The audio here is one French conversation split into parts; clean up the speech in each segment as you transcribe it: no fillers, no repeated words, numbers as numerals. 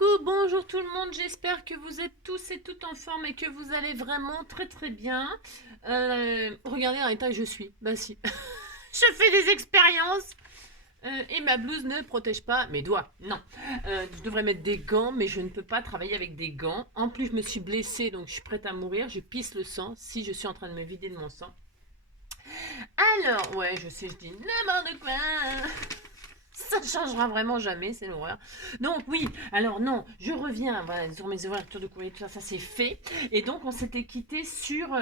Coucou, bonjour tout le monde, j'espère que vous êtes tous et toutes en forme et que vous allez vraiment très très bien. Regardez dans l'état que je suis, bah si, je fais des expériences et ma blouse ne protège pas mes doigts, non. Je devrais mettre des gants mais je ne peux pas travailler avec des gants. En plus je me suis blessée donc je suis prête à mourir, je pisse le sang si je suis en train de me vider de mon sang. Alors, ouais je sais, je dis n'importe quoi. Ça changera vraiment jamais, c'est l'horreur. Donc oui, alors non, je reviens voilà, sur mes ouvertures de courrier, tout ça, ça c'est fait. Et donc on s'était quitté sur,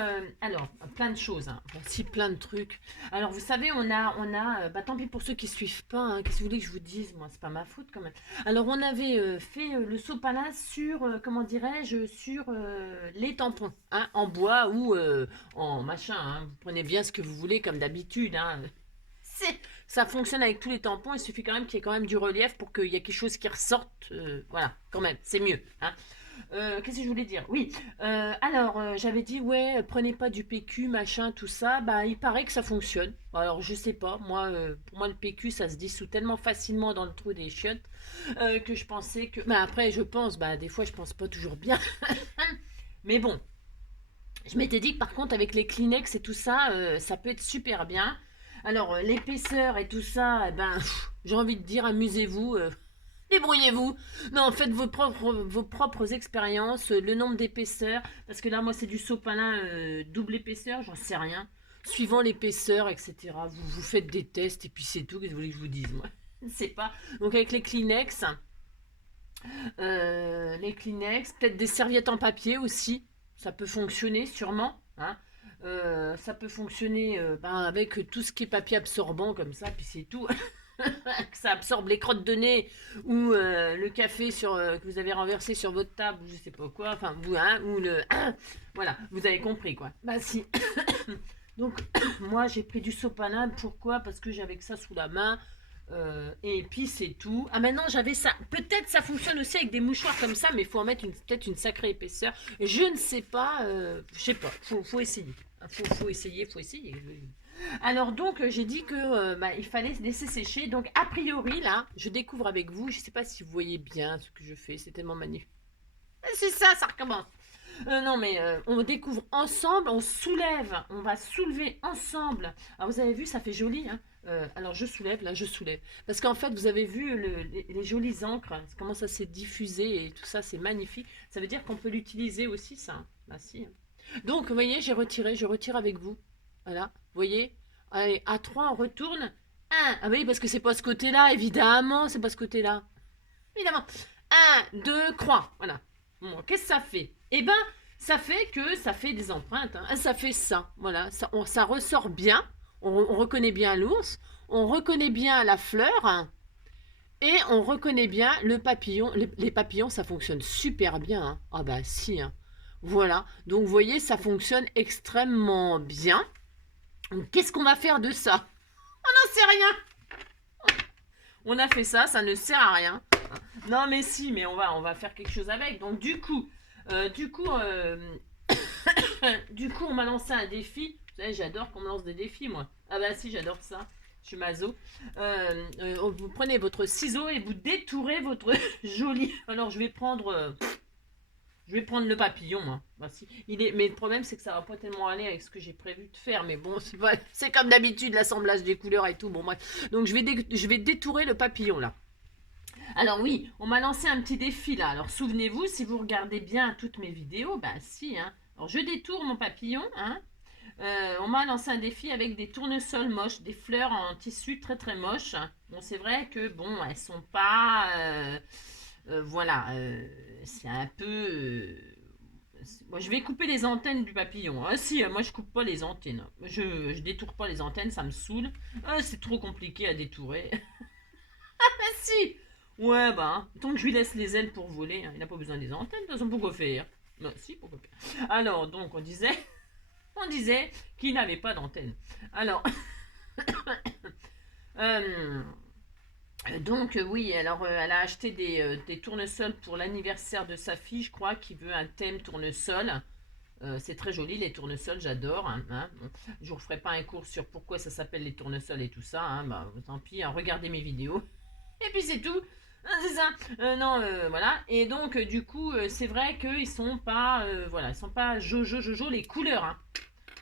alors plein de choses, hein, aussi plein de trucs. Alors vous savez, bah tant pis pour ceux qui suivent pas, hein, qu'est-ce que vous voulez que je vous dise, moi c'est pas ma faute quand même. Alors on avait fait le sopalin sur, comment dirais-je, sur les tampons, hein, en bois ou en machin. Hein. Vous prenez bien ce que vous voulez comme d'habitude. Hein. Ça fonctionne avec tous les tampons, il suffit quand même qu'il y ait quand même du relief pour qu'il y ait quelque chose qui ressorte. Voilà, quand même, c'est mieux. Hein. Qu'est-ce que je voulais dire? Oui, j'avais dit, ouais, prenez pas du PQ, machin, tout ça. Bah, il paraît que ça fonctionne. Alors, je sais pas, moi, pour moi, le PQ, ça se dissout tellement facilement dans le trou des chiottes que je pensais que. Bah, après, je pense, bah, des fois, je pense pas toujours bien. Mais bon, je m'étais dit que par contre, avec les Kleenex et tout ça, ça peut être super bien. Alors, l'épaisseur et tout ça, eh ben, j'ai envie de dire, amusez-vous, débrouillez-vous. Non, faites vos propres expériences, le nombre d'épaisseurs, parce que là, moi, c'est du sopalin double épaisseur, j'en sais rien. Suivant l'épaisseur, etc. Vous faites des tests et puis c'est tout. Qu'est-ce que vous voulez que je vous dise, moi? Je ne sais pas. Donc, avec les Kleenex, peut-être des serviettes en papier aussi, ça peut fonctionner sûrement. Hein. Ça peut fonctionner avec tout ce qui est papier absorbant comme ça, puis c'est tout. Ça absorbe les crottes de nez ou le café que vous avez renversé sur votre table, ou je sais pas quoi, enfin vous, hein, ou le, voilà, vous avez compris quoi. Bah si. Donc moi j'ai pris du sopalin, pourquoi? Parce que j'avais que ça sous la main. Et puis c'est tout. Ah maintenant j'avais ça. Peut-être ça fonctionne aussi avec des mouchoirs comme ça, mais il faut en mettre peut-être une sacrée épaisseur. Je ne sais pas. Je sais pas. Faut essayer. Faut essayer, faut essayer. Alors donc j'ai dit que il fallait laisser sécher. Donc a priori là, je découvre avec vous. Je sais pas si vous voyez bien ce que je fais. C'est tellement magnifique. C'est ça, ça recommence. Non, mais on découvre ensemble, on soulève, on va soulever ensemble. Alors, vous avez vu, ça fait joli. Hein. Alors, je soulève, là, je soulève. Parce qu'en fait, vous avez vu les jolies encres, hein, comment ça s'est diffusé et tout ça, c'est magnifique. Ça veut dire qu'on peut l'utiliser aussi, ça. Hein. Bah, si. Hein. Donc, vous voyez, j'ai retiré, je retire avec vous. Voilà, vous voyez. Allez, à 3, on retourne. Ah oui, parce que c'est pas ce côté-là, évidemment, c'est pas ce côté-là. Évidemment. 2, croix. Voilà. Bon, qu'est-ce que ça fait? Eh ben, ça fait que ça fait des empreintes. Hein. Ça fait ça. Voilà. Ça ressort bien. On reconnaît bien l'ours. On reconnaît bien la fleur. Hein, et on reconnaît bien le papillon. Les papillons, ça fonctionne super bien. Hein. Ah bah si. Hein. Voilà. Donc, vous voyez, ça fonctionne extrêmement bien. Qu'est-ce qu'on va faire de ça? On n'en sait rien. On a fait ça, ça ne sert à rien. Non mais si, mais on va faire quelque chose avec. Donc du coup, du coup, on m'a lancé un défi. Vous savez, j'adore qu'on me lance des défis, moi. Ah bah si, j'adore ça. Je suis maso. Vous prenez votre ciseau et vous détourez votre joli. Alors je vais prendre le papillon, moi. Bah, si. Mais le problème, c'est que ça va pas tellement aller avec ce que j'ai prévu de faire. Mais bon, c'est comme d'habitude, l'assemblage des couleurs et tout. Bon, bref. Donc, je vais détourer le papillon, là. Alors oui, on m'a lancé un petit défi là. Alors souvenez-vous, si vous regardez bien toutes mes vidéos, bah si. Hein. Alors je détourne mon papillon. Hein. On m'a lancé un défi avec des tournesols moches, des fleurs en tissu très très moches. Bon, c'est vrai que bon, elles sont pas, voilà, c'est un peu. Moi, je vais couper les antennes du papillon. Ah si, moi je coupe pas les antennes. Je détourne pas les antennes, ça me saoule. C'est trop compliqué à détourer. Ah si. Ouais, bah, tant que je lui laisse les ailes pour voler, hein, il n'a pas besoin des antennes, de toute façon, pourquoi faire? Bah, si, pourquoi faire? Alors, donc, on disait qu'il n'avait pas d'antenne. Alors, euh, oui, alors, elle a acheté des tournesols pour l'anniversaire de sa fille, je crois, qui veut un thème tournesol. C'est très joli, les tournesols, j'adore. Hein. Bon, je ne vous ferai pas un cours sur pourquoi ça s'appelle les tournesols et tout ça. Hein, bah, tant pis, hein, regardez mes vidéos. Et puis c'est tout. C'est ça. Non, voilà. Et donc, du coup, c'est vrai qu'ils sont pas, voilà, ils sont pas jojo les couleurs, hein.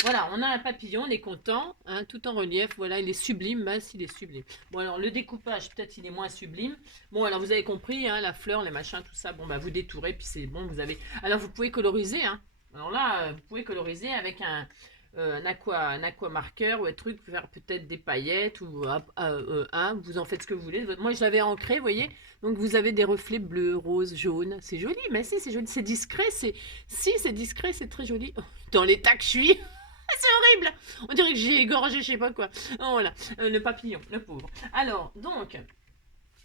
Voilà, on a un papillon, on est content, hein, tout en relief. Voilà, il est sublime, mince, il est sublime. Bon, alors le découpage, peut-être il est moins sublime. Bon, alors vous avez compris, hein, la fleur, les machins, tout ça. Bon, bah vous détourez, puis c'est bon, vous avez. Alors vous pouvez coloriser, hein. Alors là, vous pouvez coloriser avec un aqua marqueur ou un truc, faire peut-être des paillettes ou vous en faites ce que vous voulez. Moi, je l'avais ancré, vous voyez. Donc vous avez des reflets bleus, roses, jaunes. C'est joli, mais si, c'est joli, c'est discret, c'est discret, c'est très joli. Dans l'état que je suis. C'est horrible. On dirait que j'ai égorgé, je sais pas quoi. Oh, voilà, le papillon, le pauvre. Alors, donc,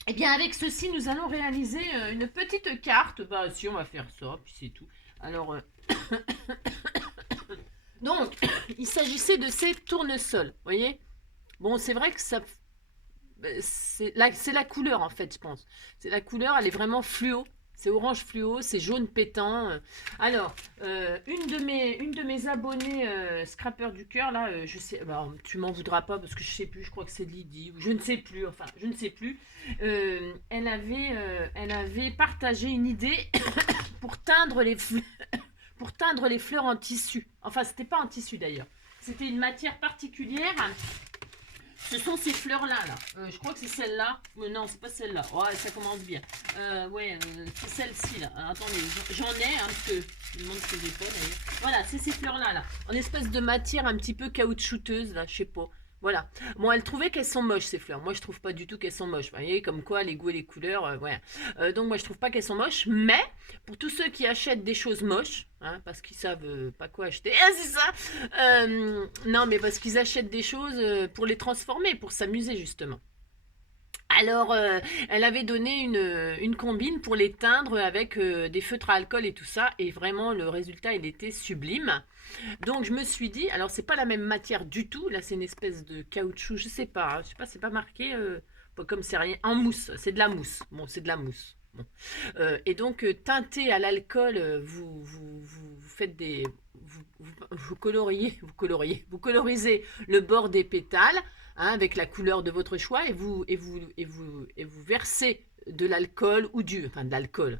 eh bien, avec ceci, nous allons réaliser une petite carte. Bah, si, on va faire ça, puis c'est tout. Alors, donc, il s'agissait de ces tournesols, vous voyez. Bon, c'est vrai que ça... C'est la couleur, en fait, je pense. C'est la couleur, elle est vraiment fluo. C'est orange fluo, c'est jaune pétant. Alors, une de mes abonnées scrapper du cœur, là, je sais, bah, tu m'en voudras pas parce que je sais plus, je crois que c'est Lydie, ou je ne sais plus, enfin, je ne sais plus. Elle avait partagé une idée pour teindre pour teindre les fleurs en tissu. Enfin, c'était pas en tissu d'ailleurs. C'était une matière particulière. Ce sont ces fleurs-là, là. Je crois que c'est celle-là. Non, c'est pas celle-là. Oh, ça commence bien. Ouais, c'est celle-ci, là. Alors, attendez, j'en ai, hein, parce que je me demande ce que j'ai pas, d'ailleurs. Voilà, c'est ces fleurs-là, là. En espèce de matière un petit peu caoutchouteuse, là, je sais pas. Voilà. Bon, elle trouvait qu'elles sont moches, ces fleurs. Moi, je trouve pas du tout qu'elles sont moches. Vous voyez, comme quoi, les goûts et les couleurs, ouais. Donc, moi, je trouve pas qu'elles sont moches. Mais, pour tous ceux qui achètent des choses moches, hein, parce qu'ils savent pas quoi acheter, ah, c'est ça. Non, mais parce qu'ils achètent des choses pour les transformer, pour s'amuser, justement. Alors, elle avait donné une combine pour les teindre avec des feutres à alcool et tout ça, et vraiment le résultat il était sublime. Donc je me suis dit, alors c'est pas la même matière du tout, là c'est une espèce de caoutchouc, je sais pas, c'est pas marqué, comme c'est rien, en mousse, c'est de la mousse. Bon, c'est de la mousse. Bon. Et donc teinté à l'alcool, vous faites des, vous colorisez le bord des pétales. Hein, avec la couleur de votre choix et vous versez de l'alcool ou enfin de l'alcool,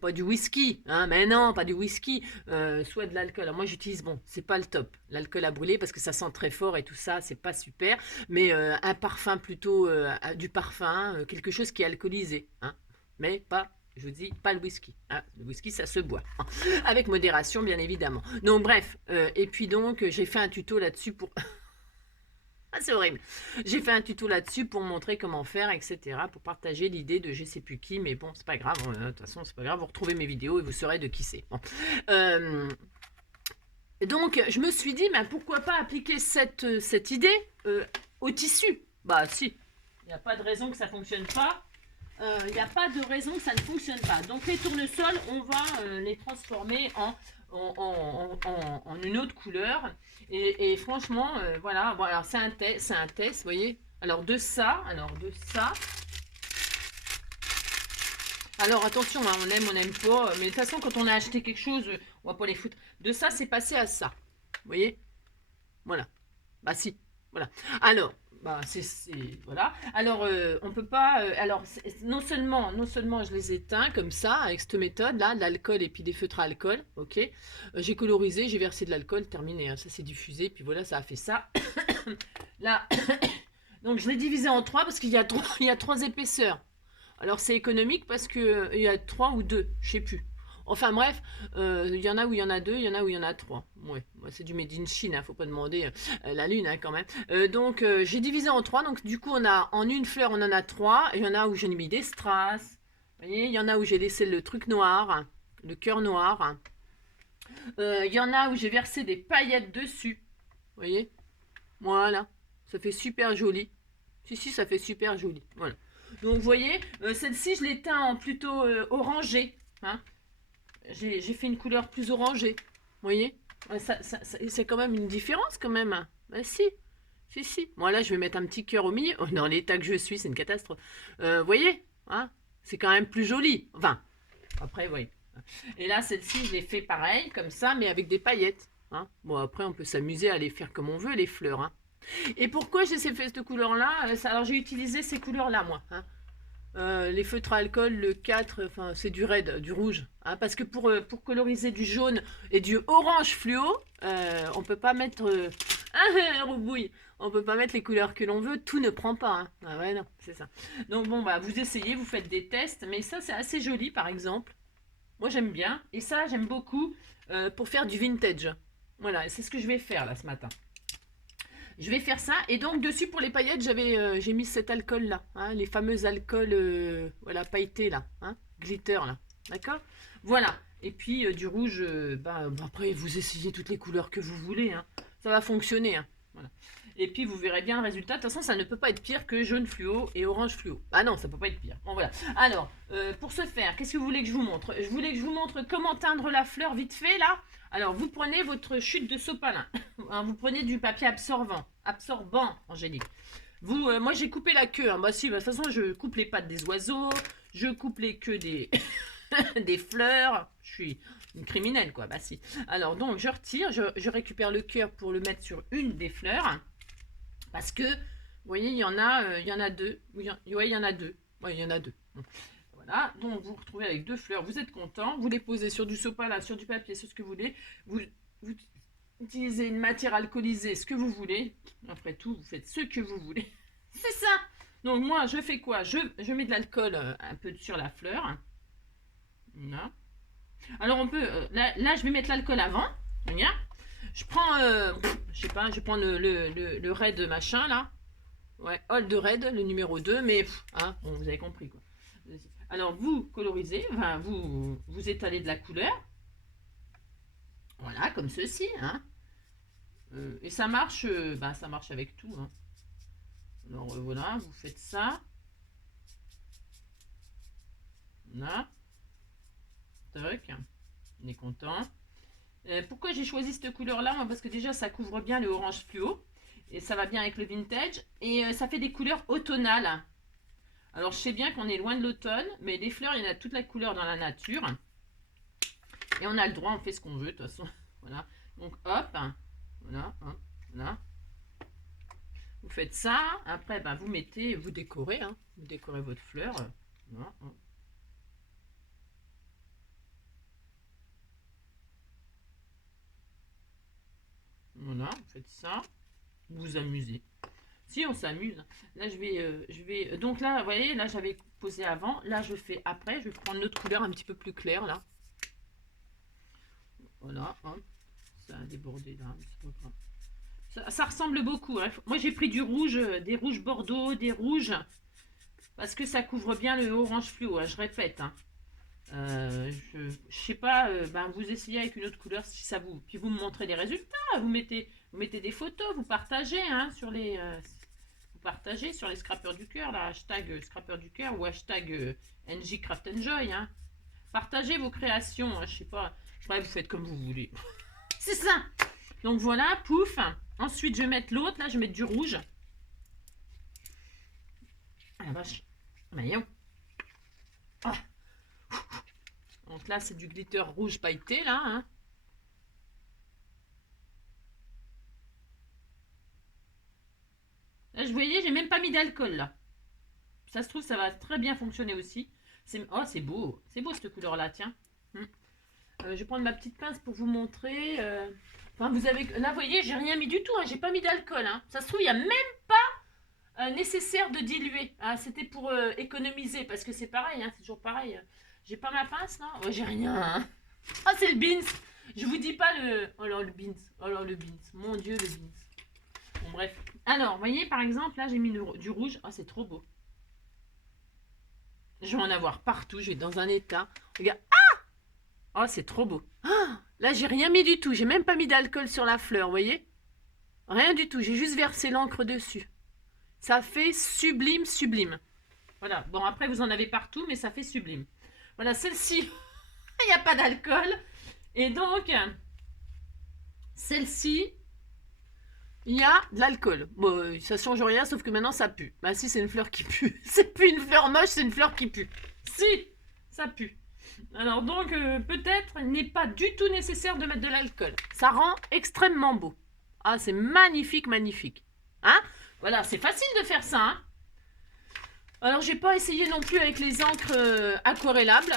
pas du whisky, hein, mais non, pas du whisky, soit de l'alcool. Alors moi j'utilise, bon, c'est pas le top, l'alcool à brûler parce que ça sent très fort et tout ça, c'est pas super, mais un parfum plutôt, du parfum, quelque chose qui est alcoolisé, hein, mais pas, je vous dis, pas le whisky. Hein. Le whisky, ça se boit. Hein. Avec modération, bien évidemment. Donc, bref. Et puis donc, j'ai fait un tuto là-dessus pour... Ah, c'est horrible. J'ai fait un tuto là-dessus pour montrer comment faire, etc. Pour partager l'idée de je sais plus qui, mais bon, c'est pas grave. De toute façon, c'est pas grave. Vous retrouvez mes vidéos et vous saurez de qui c'est. Bon. Donc, je me suis dit, mais pourquoi pas appliquer cette idée au tissu. Bah, si. Il n'y a pas de raison que ça fonctionne pas. Il n'y a pas de raison que ça ne fonctionne pas. Donc, les tournesols, on va les transformer en une autre couleur. Et franchement, voilà. Bon, alors, c'est un test, vous voyez. Alors, de ça. Alors, attention, hein, on n'aime pas. Mais de toute façon, quand on a acheté quelque chose, on va pas les foutre. De ça, c'est passé à ça. Vous voyez. Voilà. Bah, si. Voilà. Alors, bah, voilà. Alors, on peut pas. Alors, non seulement je les éteins comme ça, avec cette méthode-là, de l'alcool et puis des feutres à alcool, ok. J'ai colorisé, j'ai versé de l'alcool, terminé. Hein, ça s'est diffusé, puis voilà, ça a fait ça. Là, donc je l'ai divisé en trois parce qu'il y a trois épaisseurs. Alors, c'est économique parce que il y a trois ou deux, je sais plus. Enfin bref, il y en a où il y en a deux, il y en a où il y en a trois. Ouais, c'est du made in Chine, hein, faut pas demander la lune hein, quand même. Donc j'ai divisé en trois, donc du coup on a en une fleur on en a trois. Il y en a où j'ai mis des strass, vous voyez, il y en a où j'ai laissé le truc noir, le cœur noir. Il y en a où j'ai versé des paillettes dessus, vous voyez. Voilà, ça fait super joli. Si, ça fait super joli. Voilà. Donc vous voyez, celle-ci je l'ai teint en plutôt orangé, hein. J'ai fait une couleur plus orangée. Vous voyez, c'est quand même une différence quand même. Ben si. Si. Bon là je vais mettre un petit cœur au milieu. Oh, dans l'état que je suis, c'est une catastrophe. Vous voyez, hein, c'est quand même plus joli. Enfin, après, vous voyez. Et là, celle-ci, je l'ai fait pareil, comme ça, mais avec des paillettes. Hein. Bon, après, on peut s'amuser à les faire comme on veut, les fleurs. Hein. Et pourquoi j'ai fait cette couleur-là? Alors, j'ai utilisé ces couleurs-là, moi. Hein. les feutres à alcool, le 4, enfin c'est du red, du rouge. Hein, parce que pour coloriser du jaune et du orange fluo, on peut pas mettre... roubouille, on peut pas mettre les couleurs que l'on veut, tout ne prend pas. Hein. Ah ouais, non, c'est ça. Donc bon, bah vous essayez, vous faites des tests, mais ça c'est assez joli par exemple. Moi j'aime bien, et ça j'aime beaucoup pour faire du vintage. Voilà, c'est ce que je vais faire là ce matin. Je vais faire ça. Et donc, dessus, pour les paillettes, j'ai mis cet alcool-là. Hein, les fameux alcools voilà, pailletés, là. Hein, glitter, là. D'accord. Voilà. Et puis, du rouge, après, vous essayez toutes les couleurs que vous voulez. Hein. Ça va fonctionner. Hein. Voilà. Et puis, vous verrez bien le résultat. De toute façon, ça ne peut pas être pire que jaune fluo et orange fluo. Ah non, ça peut pas être pire. Bon, voilà. Alors, pour ce faire, qu'est-ce que vous voulez que je vous montre? Je voulais que je vous montre comment teindre la fleur vite fait, là. Alors, vous prenez votre chute de sopalin. Vous prenez du papier absorbant, Angélique. Moi, j'ai coupé la queue. Hein. Bah, si, de toute façon, je coupe les pattes des oiseaux. Je coupe les queues des, des fleurs. Je suis une criminelle, quoi. Bah, si. Alors, donc, je retire. Je récupère le cœur pour le mettre sur une des fleurs. Parce que, vous voyez, il y en a deux. Oui, il y en a deux. Oui, il y en a deux. Voilà, donc vous vous retrouvez avec deux fleurs, vous êtes content, vous les posez sur du sopalin, sur du papier, sur ce que vous voulez, vous utilisez une matière alcoolisée, ce que vous voulez, après tout, vous faites ce que vous voulez, c'est ça. Donc moi, je fais quoi? Je mets de l'alcool un peu sur la fleur, voilà. Alors on peut, là je vais mettre l'alcool avant, regarde. Je prends, je sais pas, je prends le Red machin là, ouais, Old Red, le numéro 2, mais, hein, bon, vous avez compris quoi. Alors, vous colorisez, enfin, vous étalez de la couleur. Voilà, comme ceci. Hein. Et ça marche avec tout. Hein. Alors, voilà, vous faites ça. Voilà. Tac. On est content. Pourquoi j'ai choisi cette couleur-là? Parce que déjà, ça couvre bien le orange fluo. Et ça va bien avec le vintage. Et ça fait des couleurs automnales. Alors, je sais bien qu'on est loin de l'automne, mais les fleurs, il y en a toute la couleur dans la nature. Et on a le droit, on fait ce qu'on veut, de toute façon. Voilà. Donc, hop. Voilà. Voilà. Vous faites ça. Après, vous décorez. Hein. Vous décorez votre fleur. Voilà. Voilà, vous faites ça. Vous vous amusez. Si, on s'amuse. Là, je vais... Donc là, vous voyez, là, j'avais posé avant. Là, je fais après. Je vais prendre une autre couleur un petit peu plus claire, là. Voilà, hop. Ça a débordé, là. C'est pas grave. Ça ressemble beaucoup. Hein. Moi, j'ai pris du rouge, des rouges bordeaux, des rouges. Parce que ça couvre bien le orange fluo, hein, je répète. Hein. Je sais pas, vous essayez avec une autre couleur si ça vous... Puis vous me montrez les résultats. Vous mettez des photos, vous partagez hein, sur les... vous partagez sur les scrappers du cœur, là, hashtag scrapper du cœur ou hashtag NJ Craft Enjoy. Hein. Partagez vos créations, hein, je sais pas. Bref, vous faites comme vous voulez. C'est ça. Donc voilà, pouf. Ensuite, je vais mettre l'autre. Là, je vais mettre du rouge. Ah la vache. Voyons. Ah. Donc là, c'est du glitter rouge pailleté, là. Hein. Là, je voyais, j'ai même pas mis d'alcool, là. Ça se trouve, ça va très bien fonctionner aussi. Oh, c'est beau. C'est beau, cette couleur-là, tiens. Je vais prendre ma petite pince pour vous montrer. Enfin, vous avez... Là, vous voyez, j'ai rien mis du tout. Hein. J'ai pas mis d'alcool. Hein. Ça se trouve, il n'y a même pas nécessaire de diluer. Ah, c'était pour économiser, parce que c'est pareil. Hein, c'est toujours pareil. J'ai pas ma pince, non? Oh, j'ai rien. Hein. Ah, c'est le beans. Je vous dis pas le... Oh là, le beans. Oh là, le beans. Mon Dieu, le beans. Bon, bref. Alors, vous voyez, par exemple, là, j'ai mis du rouge. Oh, c'est trop beau. Je vais en avoir partout. Je vais dans un état. Regarde. Oh, c'est trop beau. Ah, là, j'ai rien mis du tout. J'ai même pas mis d'alcool sur la fleur, vous voyez? Rien du tout. J'ai juste versé l'encre dessus. Ça fait sublime, sublime. Voilà. Bon, après, vous en avez partout, mais ça fait sublime. Voilà, celle-ci, il n'y a pas d'alcool. Et donc, celle-ci, il y a de l'alcool. Bon, ça change rien, sauf que maintenant, ça pue. Bah si, c'est une fleur qui pue. C'est plus une fleur moche, c'est une fleur qui pue. Si, ça pue. Alors donc, peut-être, il n'est pas du tout nécessaire de mettre de l'alcool. Ça rend extrêmement beau. Ah, c'est magnifique, magnifique. Hein? Voilà, c'est facile de faire ça. Hein? Alors, j'ai pas essayé non plus avec les encres aquarellables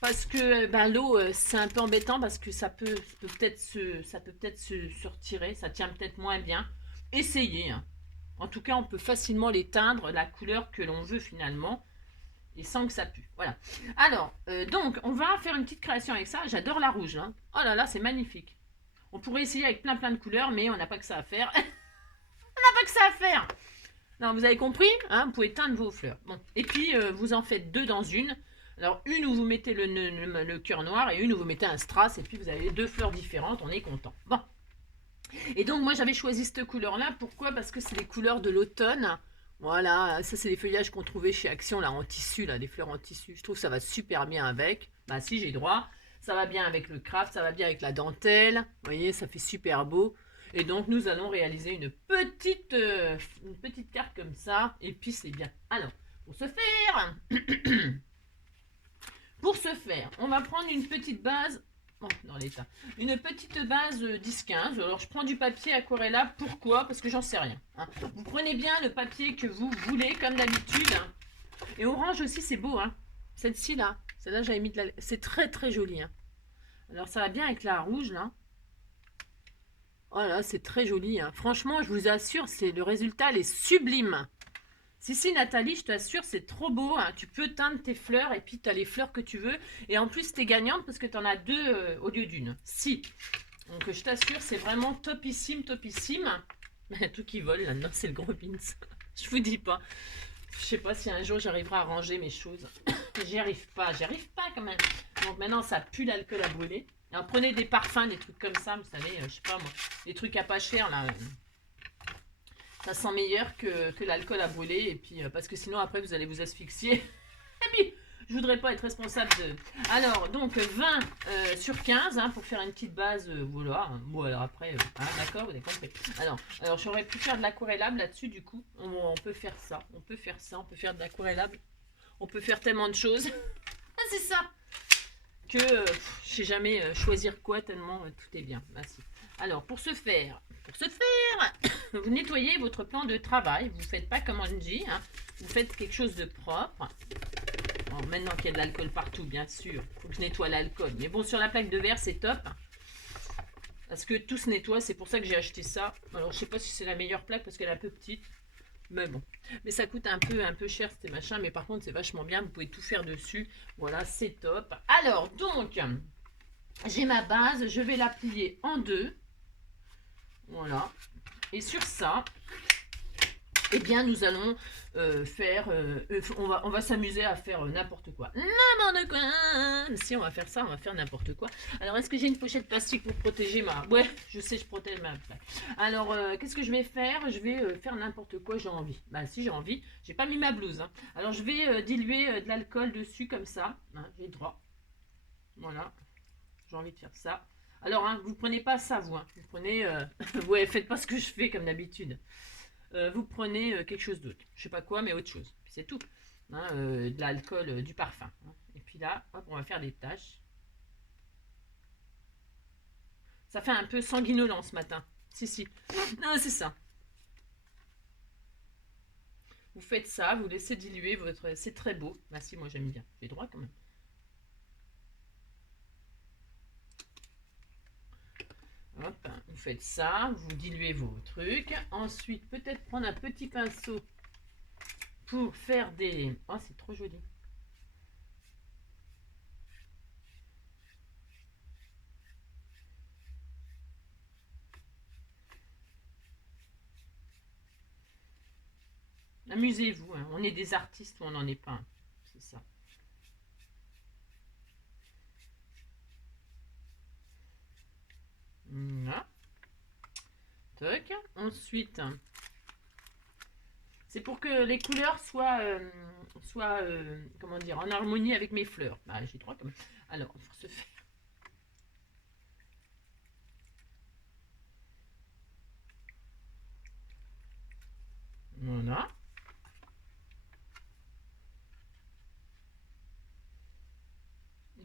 parce que ben, l'eau, c'est un peu embêtant parce que ça peut peut-être se retirer, ça tient peut-être moins bien. Essayez, hein. En tout cas, on peut facilement l'éteindre, la couleur que l'on veut finalement, et sans que ça pue. Voilà. Alors, donc, on va faire une petite création avec ça. J'adore la rouge, hein. Oh là là, c'est magnifique. On pourrait essayer avec plein de couleurs, mais on n'a pas que ça à faire. On n'a pas que ça à faire. Non, vous avez compris, hein, vous pouvez teindre vos fleurs. Bon. Et puis, vous en faites deux dans une. Alors, une où vous mettez le cœur noir et une où vous mettez un strass. Et puis, vous avez deux fleurs différentes. On est content. Bon. Et donc, moi, j'avais choisi cette couleur-là. Pourquoi? Parce que c'est les couleurs de l'automne. Voilà, ça, c'est les feuillages qu'on trouvait chez Action, là, en tissu, là, des fleurs en tissu. Je trouve que ça va super bien avec. Bah, si, j'ai droit. Ça va bien avec le craft, ça va bien avec la dentelle. Vous voyez, ça fait super beau. Et donc, nous allons réaliser une petite carte comme ça. Et puis, c'est bien. Alors, pour ce faire, on va prendre une petite base. Oh, dans l'état. Une petite base 10-15. Alors, je prends du papier aquarellable. Pourquoi? Parce que j'en sais rien, hein. Vous prenez bien le papier que vous voulez, comme d'habitude. Et orange aussi, c'est beau, hein. Celle-ci, là. Celle-là, j'avais mis de la... C'est très joli, hein. Alors, ça va bien avec la rouge, là. Oh là, c'est très joli, hein. Franchement, je vous assure, le résultat, elle est sublime. Si, Nathalie, je t'assure, c'est trop beau, hein. Tu peux teindre tes fleurs et puis tu as les fleurs que tu veux. Et en plus, tu es gagnante parce que tu en as deux au lieu d'une. Si. Donc, je t'assure, c'est vraiment topissime, topissime. Tout qui vole là-dedans, c'est le gros beans. Je vous dis pas. Je sais pas si un jour j'arriverai à ranger mes choses. J'y arrive pas quand même. Donc maintenant, ça pue l'alcool à brûler. Alors, prenez des parfums, des trucs comme ça, vous savez, je sais pas moi, des trucs à pas cher là. Ça sent meilleur que l'alcool à brûler. Et puis, parce que sinon, après, vous allez vous asphyxier. Et puis, je voudrais pas être responsable de... Alors, donc, 20 sur 15, hein, pour faire une petite base, voilà. Bon, alors après, hein, d'accord, vous avez compris. Alors j'aurais pu faire de l'aquarellable là-dessus, du coup. On peut faire ça, on peut faire ça, on peut faire de l'aquarellable. On peut faire tellement de choses. Ah, c'est ça que je sais jamais choisir quoi, tellement tout est bien. Merci. Alors, pour ce faire, vous nettoyez votre plan de travail. Vous ne faites pas comme Angie, hein. Vous faites quelque chose de propre. Bon, maintenant qu'il y a de l'alcool partout, bien sûr, il faut que je nettoie l'alcool. Mais bon, sur la plaque de verre, c'est top. Parce que tout se nettoie, c'est pour ça que j'ai acheté ça. Alors, je sais pas si c'est la meilleure plaque parce qu'elle est un peu petite. Mais bon, mais ça coûte un peu cher ces machins, mais par contre c'est vachement bien, vous pouvez tout faire dessus. Voilà, c'est top. Alors donc, j'ai ma base, je vais la plier en deux. Voilà. Et sur ça, eh bien nous allons on va s'amuser à faire n'importe quoi. N'importe quoi. Si on va faire ça, on va faire n'importe quoi. Alors est-ce que j'ai une pochette plastique pour protéger ma... Ouais, je sais, je protège ma... Alors qu'est-ce que je vais faire? Je vais faire n'importe quoi, j'ai envie. Bah si j'ai envie, j'ai pas mis ma blouse, hein. Alors je vais diluer de l'alcool dessus comme ça, hein, j'ai droit. Voilà, j'ai envie de faire ça. Alors hein, vous prenez pas ça vous, hein. Vous prenez... ouais, faites pas ce que je fais comme d'habitude. Vous prenez quelque chose d'autre. Je sais pas quoi, mais autre chose. C'est tout. Hein, de l'alcool, du parfum. Hein. Et puis là, hop, on va faire des taches. Ça fait un peu sanguinolent ce matin. Si. Non, c'est ça. Vous faites ça, vous laissez diluer votre... C'est très beau. Bah si, moi j'aime bien. J'ai droit quand même. Hop, vous faites ça, vous diluez vos trucs. Ensuite, peut-être prendre un petit pinceau pour faire des... Oh, c'est trop joli. Amusez-vous, hein. On est des artistes ou on n'en est pas. Hein. C'est ça. Voilà. Toc. Ensuite, c'est pour que les couleurs soient, comment dire, en harmonie avec mes fleurs. Bah, j'ai trois comme. Alors, pour ce faire. Voilà.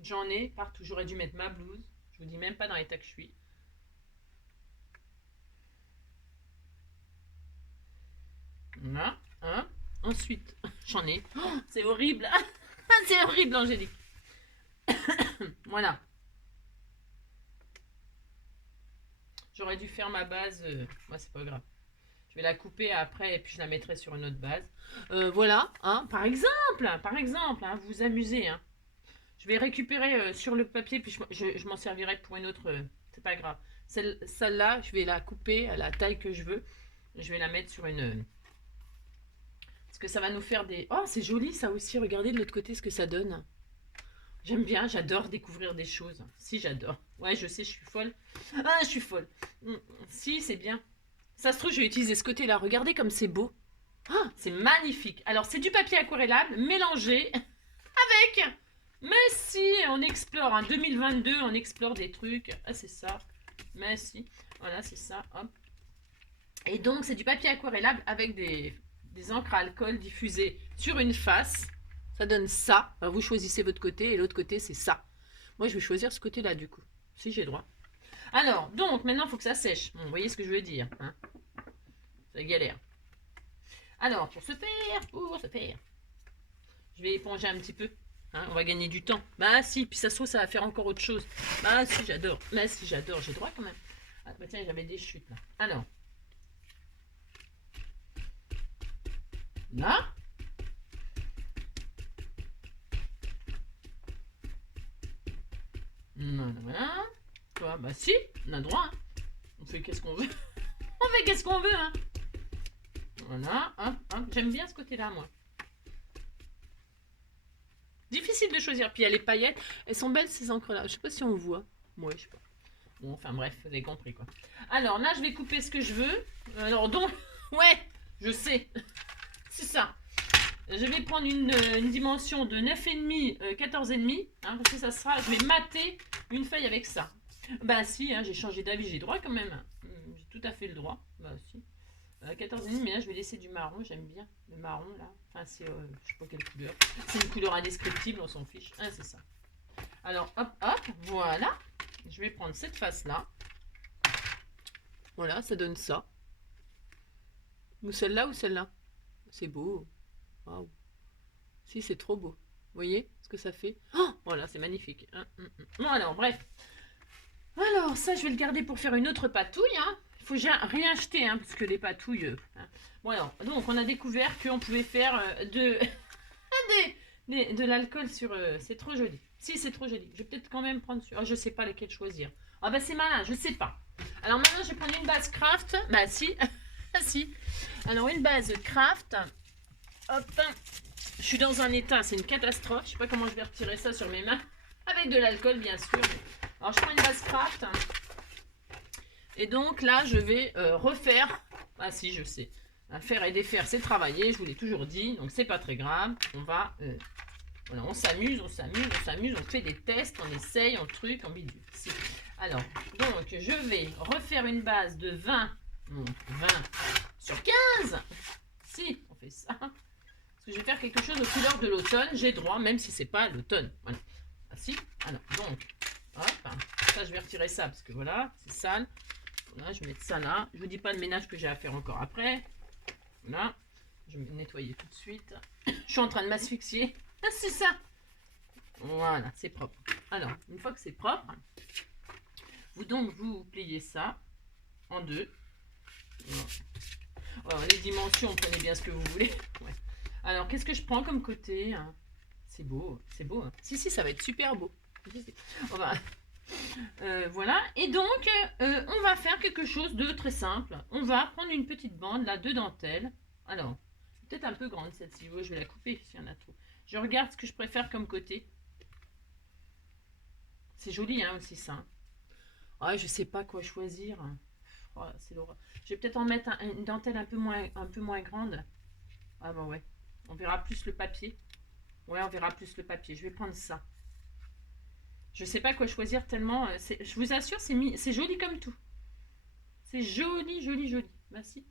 J'en ai partout. J'aurais dû mettre ma blouse. Je vous dis même pas dans l'état que je suis. Voilà. Hein. ensuite, j'en ai. Oh, c'est horrible. C'est horrible, Angélique. Voilà. J'aurais dû faire ma base. Moi, c'est pas grave. Je vais la couper après et puis je la mettrai sur une autre base. Voilà, hein, par exemple, hein, vous vous amusez. Hein. Je vais récupérer sur le papier puis je m'en servirai pour une autre. C'est pas grave. Celle-là, je vais la couper à la taille que je veux. Je vais la mettre sur une. Parce que ça va nous faire des. Oh, c'est joli ça aussi. Regardez de l'autre côté ce que ça donne. J'aime bien, j'adore découvrir des choses. Si, j'adore. Ouais, je sais, je suis folle. Ah, je suis folle. Si, c'est bien. Ça se trouve, je vais utiliser ce côté-là. Regardez comme c'est beau. Ah, c'est magnifique. Alors, c'est du papier aquarellable mélangé avec... Mais si, on explore. En 2022, on explore des trucs. Ah, c'est ça. Mais si. Voilà, c'est ça. Hop. Et donc, c'est du papier aquarellable avec des encres à alcool diffusées sur une face. Ça donne ça. Alors, vous choisissez votre côté et l'autre côté, c'est ça. Moi, je vais choisir ce côté-là, du coup. Si j'ai le droit. Alors, donc, maintenant, il faut que ça sèche. Bon, vous voyez ce que je veux dire. Hein, c'est galère. Alors, pour ce faire, je vais éponger un petit peu. Hein, on va gagner du temps. Bah si, puis ça se trouve, ça va faire encore autre chose. Bah si, j'adore. Bah si, j'adore. J'ai droit quand même. Ah, bah tiens, j'avais des chutes là. Alors. Là. Voilà. Toi, bah si, on a droit. Hein. On fait qu'est-ce qu'on veut. On fait qu'est-ce qu'on veut. Hein. Voilà. Hop, hop. J'aime bien ce côté-là, moi. Difficile de choisir. Puis il y a les paillettes. Elles sont belles, ces encres-là. Je sais pas si on voit. Ouais, je sais pas. Bon, enfin bref, vous avez compris, quoi. Alors là, je vais couper ce que je veux. Alors donc, ouais, je sais. C'est ça. Je vais prendre une dimension de 9,5, 14,5. Hein, parce que ça sera... Je vais mater une feuille avec ça. Bah si, hein, j'ai changé d'avis, j'ai droit quand même. J'ai tout à fait le droit. Bah si. 14,5, mais là je vais laisser du marron, j'aime bien le marron là. Enfin c'est, je sais pas quelle couleur. C'est une couleur indescriptible, on s'en fiche. Ah c'est ça. Alors hop hop, voilà. Je vais prendre cette face là. Voilà, ça donne ça. Ou celle-là ou celle-là. C'est beau. Waouh. Si, c'est trop beau. Vous voyez ce que ça fait? Oh, voilà, c'est magnifique. Bon alors, bref. Alors, ça, je vais le garder pour faire une autre patouille. Hein. Il faut rien jeter, hein, parce que les patouilles... hein. Bon alors, donc on a découvert qu'on pouvait faire de l'alcool sur... c'est trop joli. Si, c'est trop joli. Je vais peut-être quand même prendre... Oh, je sais pas lesquels choisir. Ah bah c'est malin, je sais pas. Alors maintenant, je vais prendre une base craft. Bah si, si. Alors une base craft. Hop. Je suis dans un état, c'est une catastrophe. Je sais pas comment je vais retirer ça sur mes mains. Avec de l'alcool, bien sûr. Alors, je prends une base craft. Et donc, là, je vais refaire. Ah si, je sais. Faire et défaire, c'est travailler. Je vous l'ai toujours dit. Donc, c'est pas très grave. On va... voilà, on s'amuse, on fait des tests, on essaye, on truc, on bidule. Si. Alors, donc, je vais refaire une base de 20. 20 sur 15. Si, on fait ça. Parce que je vais faire quelque chose aux couleurs de l'automne. J'ai droit, même si c'est pas l'automne. Voilà. Ah si. Alors, donc, hop. Ça, je vais retirer ça parce que voilà, c'est sale. Voilà, je vais mettre ça là. Je vous dis pas le ménage que j'ai à faire encore après. Voilà. Je vais nettoyer tout de suite. Je suis en train de m'asphyxier. Ah, c'est ça. Voilà, c'est propre. Alors, une fois que c'est propre, vous pliez ça en deux. Alors, les dimensions, prenez bien ce que vous voulez. Ouais. Alors, qu'est-ce que je prends comme côté? C'est beau, c'est beau. Hein. Si, ça va être super beau. On va... voilà. Et donc, on va faire quelque chose de très simple. On va prendre une petite bande, là, de dentelle. Alors, c'est peut-être un peu grande, celle-ci. Je vais la couper s'il y en a trop. Je regarde ce que je préfère comme côté. C'est joli, hein, aussi, ça. Ouais, je sais pas quoi choisir. Oh, c'est l'horreur. Je vais peut-être en mettre une dentelle un peu moins grande. Ah bah ouais. On verra plus le papier. Ouais, on verra plus le papier. Je vais prendre ça. Je sais pas quoi choisir tellement. Je vous assure, c'est joli comme tout. C'est joli, joli, joli. Bah si.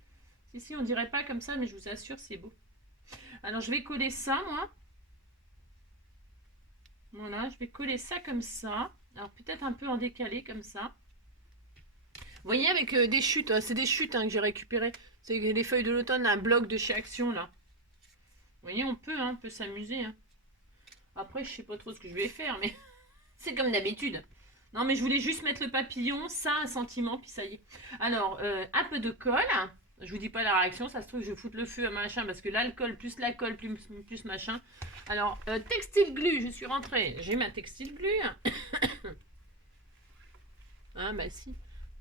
Si, on dirait pas comme ça, mais je vous assure, c'est beau. Alors, je vais coller ça, moi. Voilà, je vais coller ça comme ça. Alors, peut-être un peu en décalé, comme ça. Vous voyez, avec des chutes. C'est des chutes hein, que j'ai récupérées. C'est les feuilles de l'automne, un bloc de chez Action, là. Vous voyez, on peut s'amuser. Hein. Après, je sais pas trop ce que je vais faire, mais c'est comme d'habitude. Non, mais je voulais juste mettre le papillon, ça, un sentiment, puis ça y est. Alors, un peu de colle. Je vous dis pas la réaction, ça se trouve, je vais foutre le feu à machin, parce que l'alcool, plus la colle, plus machin. Alors, textile glue, je suis rentrée. J'ai ma textile glue. Ah, bah si.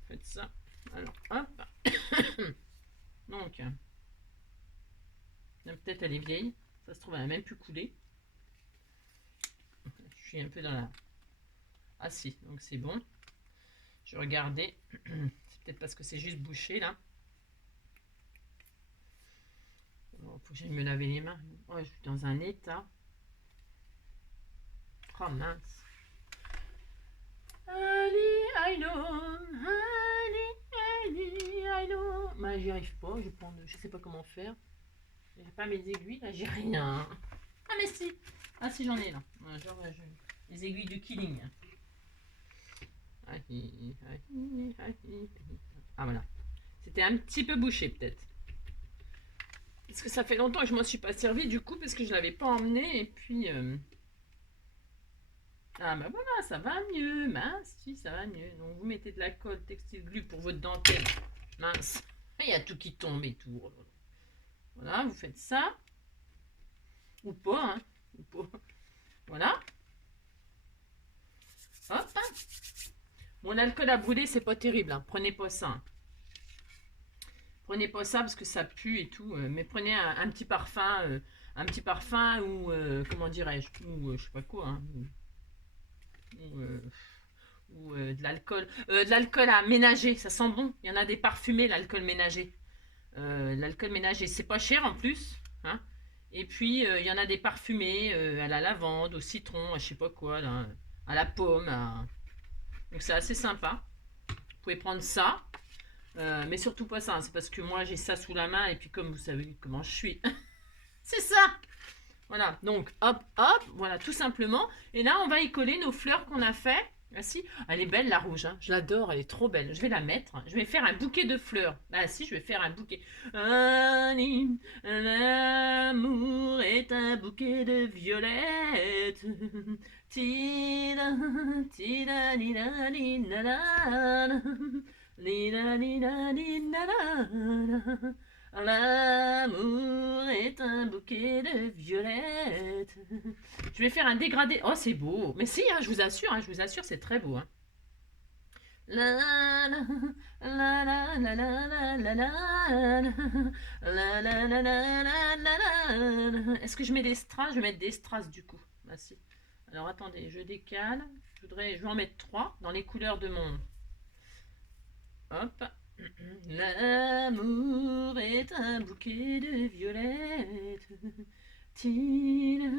Faites ça. Alors, hop. Donc, peut-être elle est vieille. Ça se trouve, elle a même pu couler. Je suis un peu dans la... Ah si, donc c'est bon. Je regardais. C'est peut-être parce que c'est juste bouché, là. Faut que j'aille me laver les mains. Oh, je suis dans un état. Oh mince. I know. Bah, j'y arrive pas. Je sais pas comment faire. J'ai pas mes aiguilles, là, j'ai rien. Ah, mais si. Ah, si, j'en ai là. Genre, les aiguilles du Killing. Ah, voilà. C'était un petit peu bouché, peut-être. Parce que ça fait longtemps que je m'en suis pas servi, du coup, parce que je l'avais pas emmené. Et puis... Ah, bah voilà, ça va mieux. Mince, si, ça va mieux. Donc, vous mettez de la colle textile glue pour votre dentelle. Mince. Il y a tout qui tombe et tout. Voilà, vous faites ça. Ou pas, hein. Ou pas. Voilà. Hop. Bon, l'alcool à brûler, c'est pas terrible. Hein. Prenez pas ça. Hein. Prenez pas ça parce que ça pue et tout. Mais prenez un petit parfum. Un petit parfum ou, comment dirais-je, ou je sais pas quoi. Hein. Ou de l'alcool. De l'alcool à ménager, ça sent bon. Il y en a des parfumés, l'alcool ménager. L'alcool ménager, c'est pas cher en plus. Hein. Et puis, il y en a des parfumés à la lavande, au citron, à je sais pas quoi, là, à la pomme. Donc, c'est assez sympa. Vous pouvez prendre ça. Mais surtout pas ça. Hein. C'est parce que moi, j'ai ça sous la main. Et puis, comme vous savez comment je suis. C'est ça. Voilà. Donc, hop, hop. Voilà, tout simplement. Et là, on va y coller nos fleurs qu'on a fait. Ah si, elle est belle la rouge, hein. Je l'adore, elle est trop belle. Je vais la mettre. Je vais faire un bouquet de fleurs. Ah si, je vais faire un bouquet. L'amour est un bouquet de violettes. Tida, tida, lida, lida, la, lida, lida, lida, la. L'amour est un bouquet de violettes. Je vais faire un dégradé. Oh, c'est beau. Mais si, hein, je vous assure, c'est très beau. Hein. La la la la la la la la la la la la. Est-ce que je mets des strass? Je vais mettre des strass du coup. Ah, si. Alors attendez, je décale. Je vais en mettre 3 dans les couleurs de mon. Hop. L'amour est un bouquet de violettes. Tina,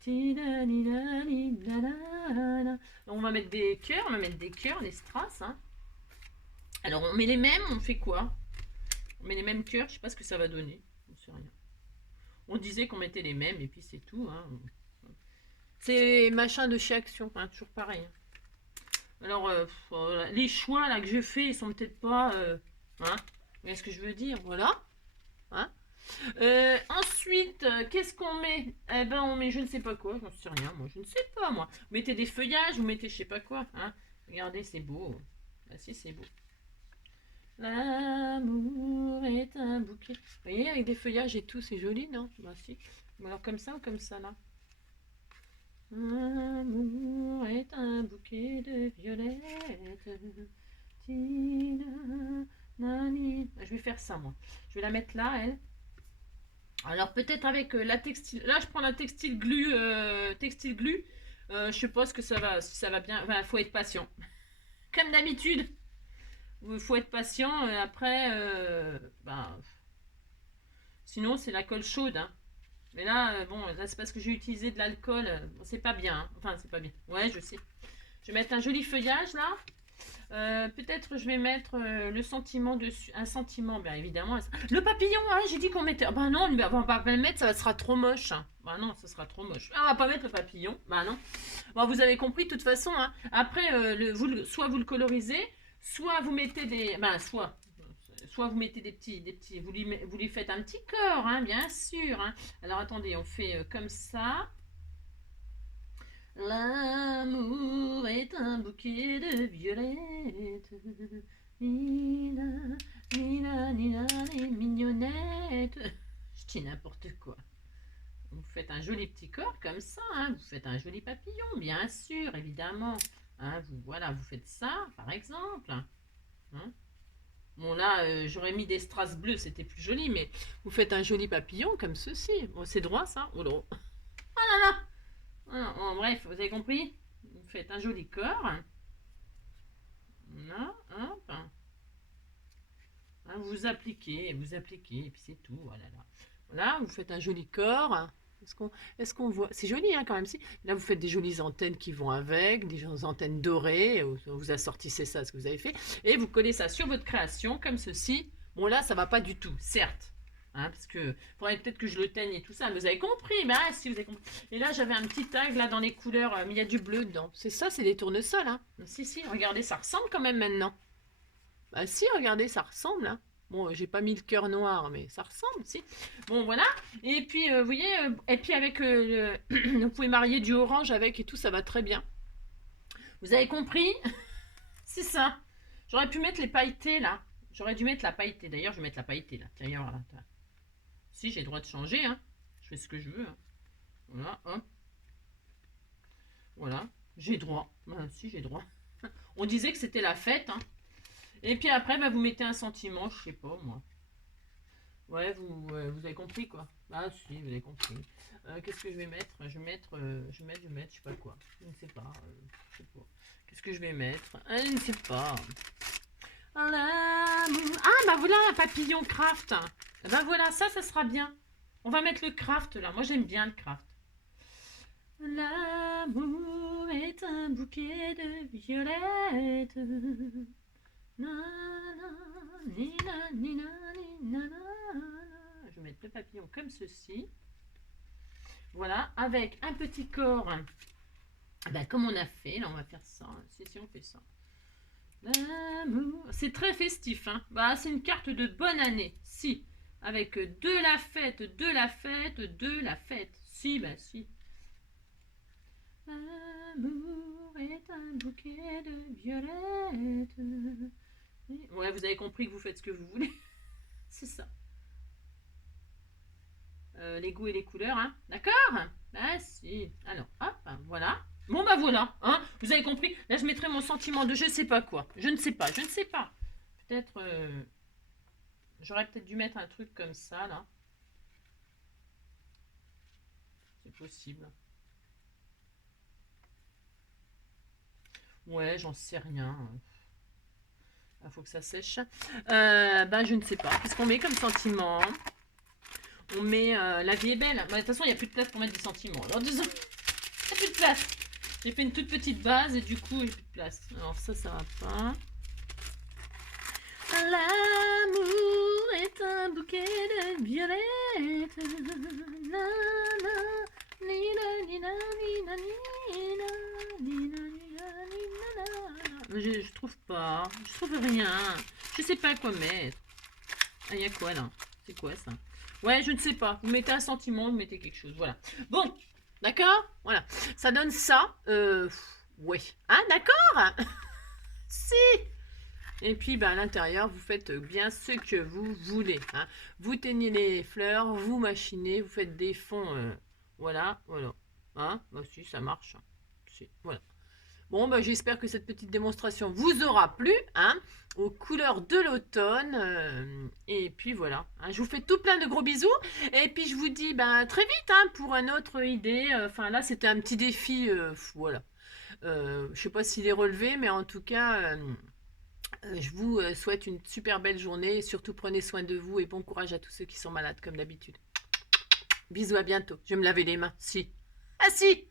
tina, nina, nina, nina. On va mettre des cœurs, des strass. Hein. Alors on met les mêmes, on fait quoi? On met les mêmes cœurs, je sais pas ce que ça va donner. On sait rien. On disait qu'on mettait les mêmes et puis c'est tout. Hein. C'est machin de chez Action, hein, toujours pareil. Hein. Alors, les choix là que je fais, ils sont peut-être pas... hein, vous voyez ce que je veux dire? Voilà. Hein. Ensuite, qu'est-ce qu'on met? Eh ben, on met je ne sais pas quoi. J'en sais rien, moi. Je ne sais pas, moi. Vous mettez des feuillages, vous mettez je sais pas quoi. Hein. Regardez, c'est beau. Ah si, c'est beau. L'amour est un bouquet. Vous voyez, avec des feuillages et tout, c'est joli, non? Bah si. Alors comme ça ou comme ça, là? L'amour est un bouquet de violettes. Tina, nani. Je vais faire ça, moi. Je vais la mettre là, elle. Alors, peut-être avec la textile. Là, je prends la textile glue. Je sais pas ce que ça va, si ça va bien. Enfin, faut être patient. Comme d'habitude. Il faut être patient. Après, ben, sinon, c'est la colle chaude. Hein. Mais là, bon, là, c'est parce que j'ai utilisé de l'alcool. Bon, c'est pas bien. Hein. Enfin, c'est pas bien. Ouais, je sais. Je vais mettre un joli feuillage, là. Peut-être je vais mettre le sentiment dessus. Un sentiment, bien évidemment. Le papillon, hein, j'ai dit qu'on mettait. Ben non, on va pas le mettre, ça sera trop moche. Hein. Ben non, ça sera trop moche. Ah, on va pas mettre le papillon. Ben non. Bon, vous avez compris, de toute façon. Hein. Après, soit vous le colorisez, soit vous mettez des. Ben, soit. soit vous mettez des petits, vous lui faites un petit corps, hein, bien sûr. Hein. Alors attendez, on fait comme ça. L'amour est un bouquet de violettes. Nina, Nina, Nina, les mignonnettes. Je dis n'importe quoi. Vous faites un joli petit corps comme ça, hein. Vous faites un joli papillon, bien sûr, évidemment. Hein, voilà, vous faites ça, par exemple. Hein. Bon, là, j'aurais mis des strass bleus, c'était plus joli, mais vous faites un joli papillon comme ceci. Bon, c'est droit, ça. Oh là. Oh là là. Oh, bref, vous avez compris? Vous faites un joli corps. Là, hop. Hein, vous appliquez, et puis c'est tout. Voilà, là. Voilà, vous faites un joli corps. Est-ce qu'on voit? C'est joli, hein, quand même. Si. Là, vous faites des jolies antennes qui vont avec, des antennes dorées. Vous assortissez ça, ce que vous avez fait. Et vous collez ça sur votre création, comme ceci. Bon, là, ça va pas du tout, certes. Hein, parce que faudrait peut-être que je le teigne et tout ça. Mais vous avez compris. Ben, si, vous avez compris. Et là, j'avais un petit tag, là, dans les couleurs. Mais il y a du bleu dedans. C'est ça, c'est des tournesols. Hein. Si, regardez, ça ressemble quand même maintenant. Bah si, regardez, ça ressemble. Hein. Bon, j'ai pas mis le cœur noir, mais ça ressemble, si. Bon, voilà. Et puis, vous voyez, et puis avec, vous pouvez marier du orange avec et tout, ça va très bien. Vous avez compris? C'est ça. J'aurais pu mettre les pailletés, là. J'aurais dû mettre la pailletée. D'ailleurs, je vais mettre la pailletée, là. Tiens, regarde, là. Si, j'ai le droit de changer, hein. Je fais ce que je veux. Hein. Voilà, hop. Voilà. J'ai droit. Si, j'ai droit. On disait que c'était la fête, hein. Et puis après, bah, vous mettez un sentiment, je sais pas moi. Ouais, vous avez compris quoi. Ah si, vous avez compris. Qu'est-ce que je vais mettre? Je vais mettre, je sais pas quoi. Je ne sais pas. Je sais pas. Qu'est-ce que je vais mettre? Je ne sais pas. Ah bah voilà un papillon craft. Bah voilà, ça sera bien. On va mettre le craft là. Moi j'aime bien le craft. L'amour est un bouquet de violettes. Je vais mettre le papillon comme ceci. Voilà, avec un petit corps. Ben, comme on a fait, là on va faire ça. Si on fait ça. C'est très festif. Hein. Bah, c'est une carte de bonne année. Si. Avec de la fête, de la fête, de la fête. Si, ben si. L'amour est un bouquet de violettes. Ouais, vous avez compris que vous faites ce que vous voulez. C'est ça. Les goûts et les couleurs, hein. D'accord? Ah si. Alors, hop, voilà. Bon, bah voilà. Hein. Vous avez compris? Là, je mettrai mon sentiment de je sais pas quoi. Je ne sais pas, je ne sais pas. Peut-être... j'aurais peut-être dû mettre un truc comme ça, là. C'est possible. Ouais, j'en sais rien. Il faut que ça sèche. Ben, je ne sais pas. Qu'est-ce qu'on met comme sentiment? On met la vie est belle. De toute façon, il n'y a plus de place pour mettre des sentiments. Alors, disons, il n'y a plus de place. J'ai fait une toute petite base et du coup, il n'y a plus de place. Alors, ça va pas. L'amour est un bouquet de violettes. Je trouve pas. Je trouve rien. Je sais pas quoi mettre. Ah, il y a quoi là? C'est quoi ça? Ouais, je ne sais pas. Vous mettez un sentiment, vous mettez quelque chose. Voilà. Bon, d'accord? Voilà. Ça donne ça. Ouais. Ah, d'accord? Si. Et puis, ben, à l'intérieur, vous faites bien ce que vous voulez. Hein. Vous teignez les fleurs, vous machinez, vous faites des fonds. Voilà. Hein? Bah, si, ça marche. Si, voilà. Bon, bah, j'espère que cette petite démonstration vous aura plu, hein, aux couleurs de l'automne. Et puis voilà, hein, je vous fais tout plein de gros bisous. Et puis je vous dis très vite hein, pour une autre idée. Enfin là, c'était un petit défi, voilà. Je sais pas s'il est relevé, mais en tout cas, je vous souhaite une super belle journée. Et surtout, prenez soin de vous et bon courage à tous ceux qui sont malades, comme d'habitude. Bisous, à bientôt. Je vais me laver les mains. Si. Ah si!